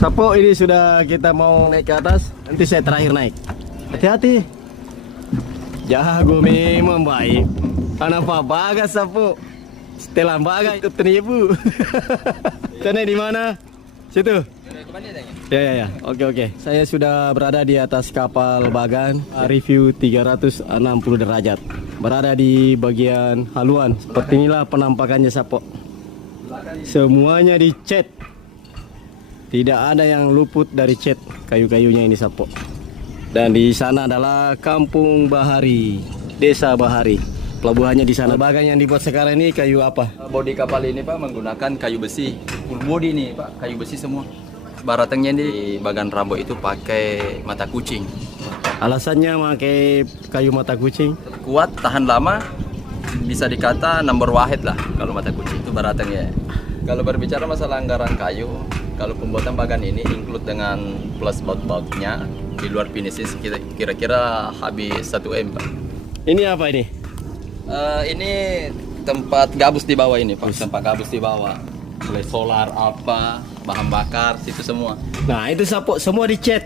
Sapo, ini sudah kita mau naik ke atas. Nanti saya terakhir naik. Hati-hati. Jago memang baik. Anak Pak Bagas Sapo. Setelah Bagas itu ternipu. Sana di mana? Situ. Ya. Oke. Saya sudah berada di atas kapal Bagan. Review 360 derajat. Berada di bagian haluan. Seperti inilah penampakannya Sapo. Semuanya dicat. Tidak ada yang luput dari cat kayu-kayunya ini Sapo. Dan di sana adalah Kampung Bahari, Desa Bahari. Pelabuhannya di sana. Bagan yang dibuat sekarang ini kayu apa? Bodi kapal ini Pak menggunakan kayu besi. Full body ini Pak, kayu besi semua. Baratengnya di bagian rambut itu pakai mata kucing. Alasannya pakai kayu mata kucing? Kuat, tahan lama, bisa dikata number wahid lah kalau mata kucing itu baratengnya. Kalau berbicara masalah anggaran kayu, kalau pembuatan bagan ini include dengan plus baut-bautnya di luar finishes kira-kira habis 1 M Pak. Ini apa ini? Ini tempat gabus di bawah ini Pak, tempat gabus di bawah. Mulai solar apa, bahan bakar, situ semua. Nah itu Sapo, semua dicat.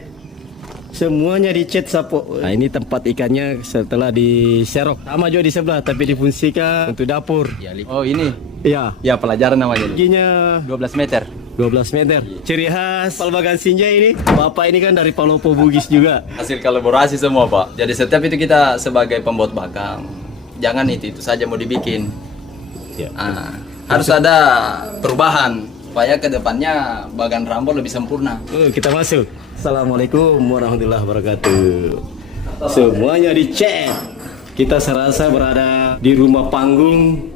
Semuanya dicat Sapo. Nah ini tempat ikannya setelah diserok. Sama juga di sebelah, tapi difungsikan untuk dapur. Oh ini? Iya. Ya pelajaran namanya. Giginya 12 meter. 12 meter. Ciri khas Palbagan Sinjai ini. Bapak ini kan dari Palopo Bugis juga. Hasil kolaborasi semua Pak. Jadi setiap itu kita sebagai pembuat bakam, jangan itu saja mau dibikin. Ya. Harus ada perubahan supaya kedepannya bagan Rambo lebih sempurna. Kita masuk. Assalamualaikum warahmatullahi wabarakatuh. Semuanya dicek. Kita serasa berada di rumah panggung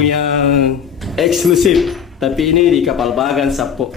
yang eksklusif. Tapi ini di kapal Bagan Sapo.